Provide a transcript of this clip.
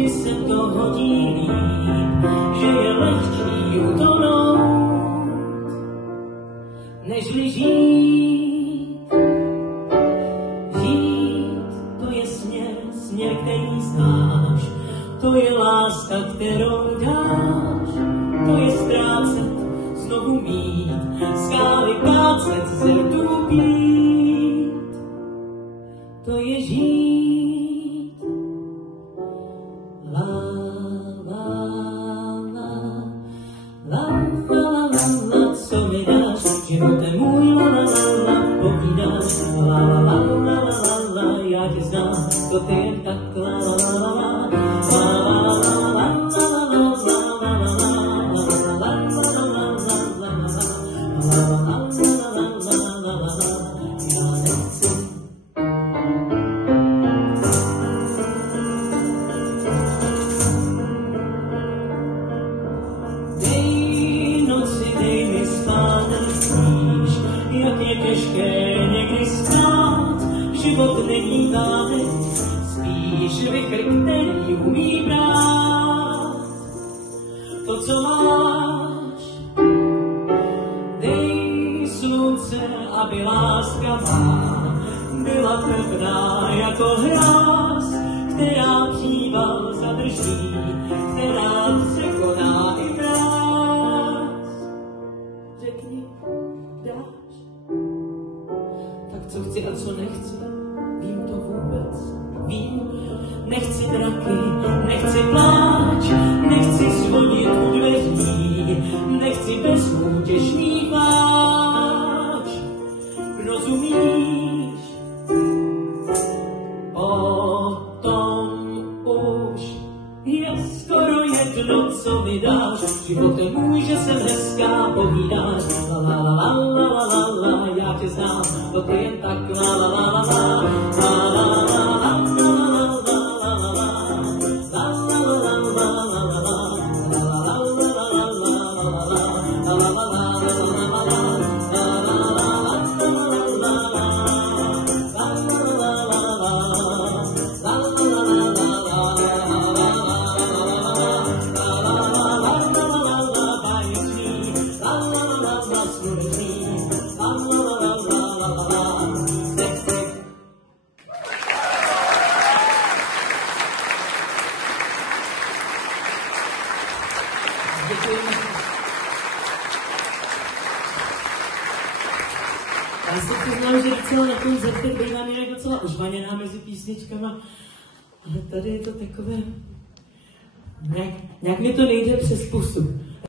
někdy se to hodí, že je lehčí utonout, nežli žít. Žít, to je směr, který znáš, to je láska, kterou dáš, to je ztrácet, znovu mít, skály kácet, zrdu pít, to je žít. La la la, la la la la, co mi dáš, živote můj, la la la la, povídáš, la la la la la la, já tě znám, to ty jen tak, la la la la la. Jak je těžké někdy spát, život není dávek, spíš vichr, který umí brát to, co máš. Dej slunce, aby láska má byla pevná jako hráz, která příval zadrží, která překoná i mráz. Řekni, dáš? Tak co chci a co nechci, vím to vůbec, vím. Nechci draky, nechci pláč, nechci zvonit u dveří, nechci bezútěšný pláč. Rozumíš? O tom už je skoro jedno, co mi dáš. Živote můj, že jsem hezká, povídáš. La la la la la la la, já tě znám, to ty jen tak la la la la la, la la la la la. Já se přiznám, že docela na koncertech bývám jinak docela ožvaněná mezi písničkama, ale tady je to takové, nějak mi to nejde přes pusu.